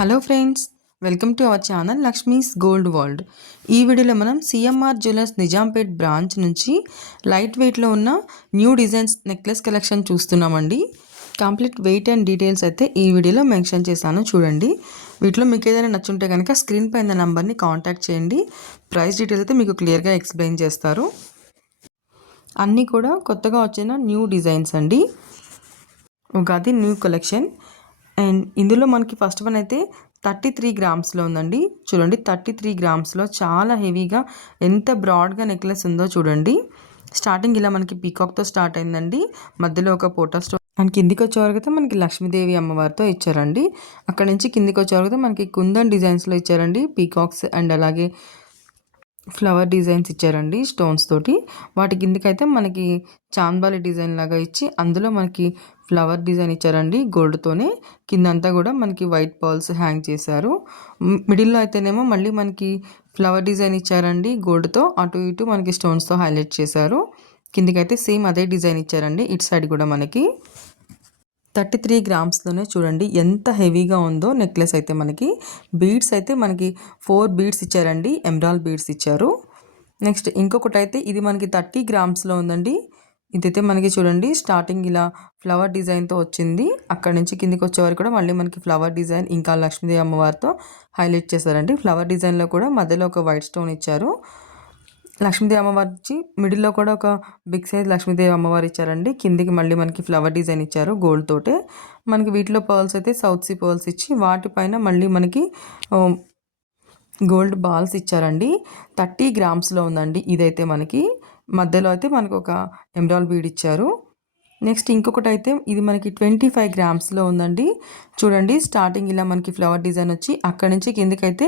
Hello friends, welcome to our channel Lakshmi's gold world. ఈ వీడియోలో మనం సిఎంఆర్ జ్యువెలర్స్ నిజాంపేట్ బ్రాంచ్ నుంచి లైట్ వెయిట్లో ఉన్న న్యూ డిజైన్స్ నెక్లెస్ కలెక్షన్ చూస్తున్నామండి. కంప్లీట్ వెయిట్ అండ్ డీటెయిల్స్ అయితే ఈ వీడియోలో మెన్షన్ చేశాను, చూడండి. వీటిలో మీకు ఏదైనా నచ్చుంటే కనుక స్క్రీన్ పైన నెంబర్ని కాంటాక్ట్ చేయండి. ప్రైస్ డీటెయిల్స్ అయితే మీకు క్లియర్గా ఎక్స్ప్లెయిన్ చేస్తారు. అన్నీ కూడా కొత్తగా వచ్చిన న్యూ డిజైన్స్ అండి. Ugadi new collection. అండ్ ఇందులో మనకి ఫస్ట్ వన్ అయితే 33 గ్రామ్స్లో ఉందండి. చూడండి, 33 గ్రామ్స్లో చాలా హెవీగా ఎంత బ్రాడ్గా నెక్లెస్ ఉందో చూడండి. స్టార్టింగ్ ఇలా మనకి పీకాక్తో స్టార్ట్ అయిందండి. మధ్యలో ఒక పోటా స్టోన్ అండ్ కిందికి వచ్చేవరకు అయితే మనకి లక్ష్మీదేవి అమ్మవారితో ఇచ్చారండి. అక్కడ నుంచి కిందికి వచ్చేవరకు అయితే మనకి కుందన్ డిజైన్స్లో ఇచ్చారండి. పీకాక్స్ అండ్ అలాగే ఫ్లవర్ డిజైన్స్ ఇచ్చారండి స్టోన్స్ తోటి. వాటి కిందకైతే మనకి చాంబాలి డిజైన్ లాగా ఇచ్చి అందులో మనకి ఫ్లవర్ డిజైన్ ఇచ్చారండి గోల్డ్తోనే. కిందంతా కూడా మనకి వైట్ పర్ల్స్ హ్యాంగ్ చేశారు. మిడిల్లో అయితేనేమో మళ్ళీ మనకి ఫ్లవర్ డిజైన్ ఇచ్చారండి గోల్డ్తో. అటు ఇటు మనకి స్టోన్స్తో హైలైట్ చేశారు. కిందికైతే సేమ్ అదే డిజైన్ ఇచ్చారండి ఇటు సైడ్ కూడా మనకి. 33 గ్రామ్స్లోనే చూడండి ఎంత హెవీగా ఉందో నెక్లెస్ అయితే మనకి. బీడ్స్ అయితే మనకి 4 బీడ్స్ ఇచ్చారండి, ఎమరాల్డ్ బీడ్స్ ఇచ్చారు. నెక్స్ట్ ఇంకొకటి అయితే ఇది మనకి 30 గ్రామ్స్లో ఉందండి. ఇదైతే మనకి చూడండి స్టార్టింగ్ ఇలా ఫ్లవర్ డిజైన్తో వచ్చింది. అక్కడ నుంచి కిందికి వచ్చేవారు కూడా మళ్ళీ మనకి ఫ్లవర్ డిజైన్ ఇంకా లక్ష్మీదేవి అమ్మవారితో హైలైట్ చేశారండి. ఫ్లవర్ డిజైన్లో కూడా మధ్యలో ఒక వైట్ స్టోన్ ఇచ్చారు. లక్ష్మీదేవి అమ్మవారి ఇచ్చి మిడిల్లో కూడా ఒక బిగ్ సైజ్ లక్ష్మీదేవి అమ్మవారు ఇచ్చారండి. కిందికి మళ్ళీ మనకి ఫ్లవర్ డిజైన్ ఇచ్చారు గోల్డ్ తోటే. మనకి వీటిలో పర్ల్స్ అయితే సౌత్ సీ పర్ల్స్ ఇచ్చి వాటిపైన మళ్ళీ మనకి గోల్డ్ బాల్స్ ఇచ్చారండి. 30 గ్రామ్స్లో ఉందండి ఇదైతే మనకి. మధ్యలో అయితే మనకు ఒక ఎమరాల్డ్ బీడ్ ఇచ్చారు. నెక్స్ట్ ఇంకొకటి అయితే ఇది మనకి 25 గ్రామ్స్లో ఉందండి. చూడండి స్టార్టింగ్ ఇలా మనకి ఫ్లవర్ డిజైన్ వచ్చి అక్కడి నుంచి కిందకైతే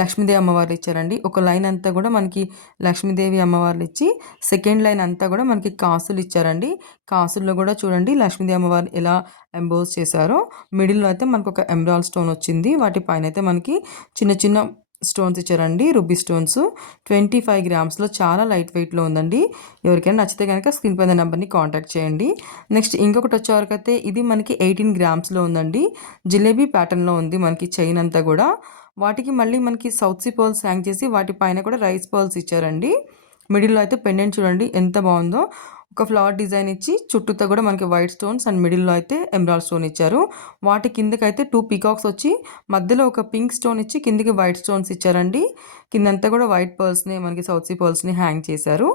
లక్ష్మీదేవి అమ్మవారు ఇచ్చారండి. ఒక లైన్ అంతా కూడా మనకి లక్ష్మీదేవి అమ్మవార్లు ఇచ్చి సెకండ్ లైన్ అంతా కూడా మనకి కాసులు ఇచ్చారండి. కాసుల్లో కూడా చూడండి లక్ష్మీదేవి అమ్మవారు ఎలా ఎంబోస్ చేశారో. మిడిల్లో అయితే మనకు ఒక ఎమరాల్డ్ స్టోన్ వచ్చింది. వాటి పైన అయితే మనకి చిన్న చిన్న స్టోన్స్ ఇచ్చారండి, రూబీ స్టోన్స్. 25 గ్రామ్స్లో చాలా లైట్ వెయిట్లో ఉందండి. ఎవరికైనా నచ్చితే కనుక స్క్రీన్ పైన నెంబర్ని కాంటాక్ట్ చేయండి. నెక్స్ట్ ఇంకొకటి వచ్చేవరకు అయితే ఇది మనకి 18 గ్రామ్స్లో ఉందండి. జిలేబీ ప్యాటర్న్లో ఉంది మనకి చైన్ అంతా కూడా. వాటికి మళ్ళీ మనకి సౌత్ సీ పర్ల్స్ హ్యాంగ్ చేసి వాటి పైన కూడా రైస్ పర్ల్స్ ఇచ్చారండి. మిడిల్లో అయితే పెండెంట్ చూడండి ఎంత బాగుందో. ఒక ఫ్లవర్ డిజైన్ ఇచ్చి చుట్టూతో కూడా మనకి వైట్ స్టోన్స్ అండ్ మిడిల్లో అయితే ఎమరాల్డ్ స్టోన్ ఇచ్చారు. వాటి కిందకైతే 2 పీకాక్స్ వచ్చి మధ్యలో ఒక పింక్ స్టోన్ ఇచ్చి కిందికి వైట్ స్టోన్స్ ఇచ్చారండి. కిందంతా కూడా వైట్ పర్ల్స్ని మనకి సౌత్ సీ పర్ల్స్ని హ్యాంగ్ చేశారు.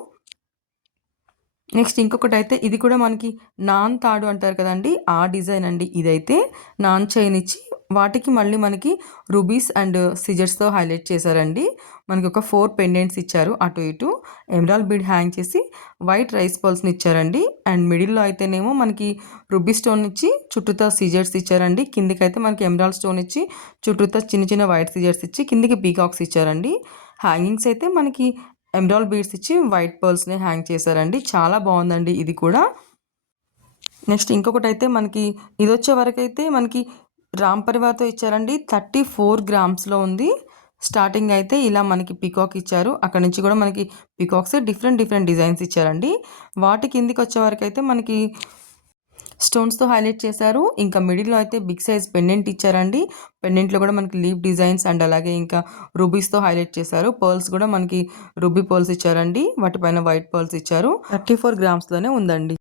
నెక్స్ట్ ఇంకొకటి అయితే ఇది కూడా మనకి నాన్ తాడు అంటారు కదండి, ఆ డిజైన్ అండి. ఇదైతే నాన్ చైన్ ఇచ్చి వాటికి మళ్ళీ మనకి రూబీస్ అండ్ సిజర్స్తో హైలైట్ చేశారండి. మనకి ఒక 4 పెండెంట్స్ ఇచ్చారు అటు ఇటు. ఎమరాల్డ్ బీడ్ హ్యాంగ్ చేసి వైట్ రైస్ పర్ల్స్ని ఇచ్చారండి. అండ్ మిడిల్లో అయితేనేమో మనకి రూబీ స్టోన్ ఇచ్చి చుట్టూతో సిజర్స్ ఇచ్చారండి. కిందికైతే మనకి ఎమరాల్డ్ స్టోన్ ఇచ్చి చుట్టూతో చిన్న చిన్న వైట్ సిజర్స్ ఇచ్చి కిందికి పీకాక్స్ ఇచ్చారండి. హ్యాంగింగ్స్ అయితే మనకి ఎమరాల్డ్ బీడ్స్ ఇచ్చి వైట్ పర్ల్స్ని హ్యాంగ్ చేశారండి. చాలా బాగుందండి ఇది కూడా. నెక్స్ట్ ఇంకొకటి అయితే మనకి ఇది వచ్చే వరకు అయితే మనకి రామ్ పరివార్తో ఇచ్చారండి. 34 గ్రామ్స్లో ఉంది. స్టార్టింగ్ అయితే ఇలా మనకి పీకాక్ ఇచ్చారు. అక్కడ నుంచి కూడా మనకి పీకాక్స్ డిఫరెంట్ డిజైన్స్ ఇచ్చారండి. వాటి కిందికి వచ్చే వరకు అయితే మనకి స్టోన్స్తో హైలైట్ చేశారు. ఇంకా మిడిల్లో అయితే బిగ్ సైజ్ పెండెంట్ ఇచ్చారండి. పెండెంట్లో కూడా మనకి లీఫ్ డిజైన్స్ అండ్ అలాగే ఇంకా రూబీస్తో హైలైట్ చేశారు. పర్ల్స్ కూడా మనకి రూబీ పర్ల్స్ ఇచ్చారండి. వాటిపైన వైట్ పర్ల్స్ ఇచ్చారు. 34 గ్రామ్స్లోనే ఉందండి.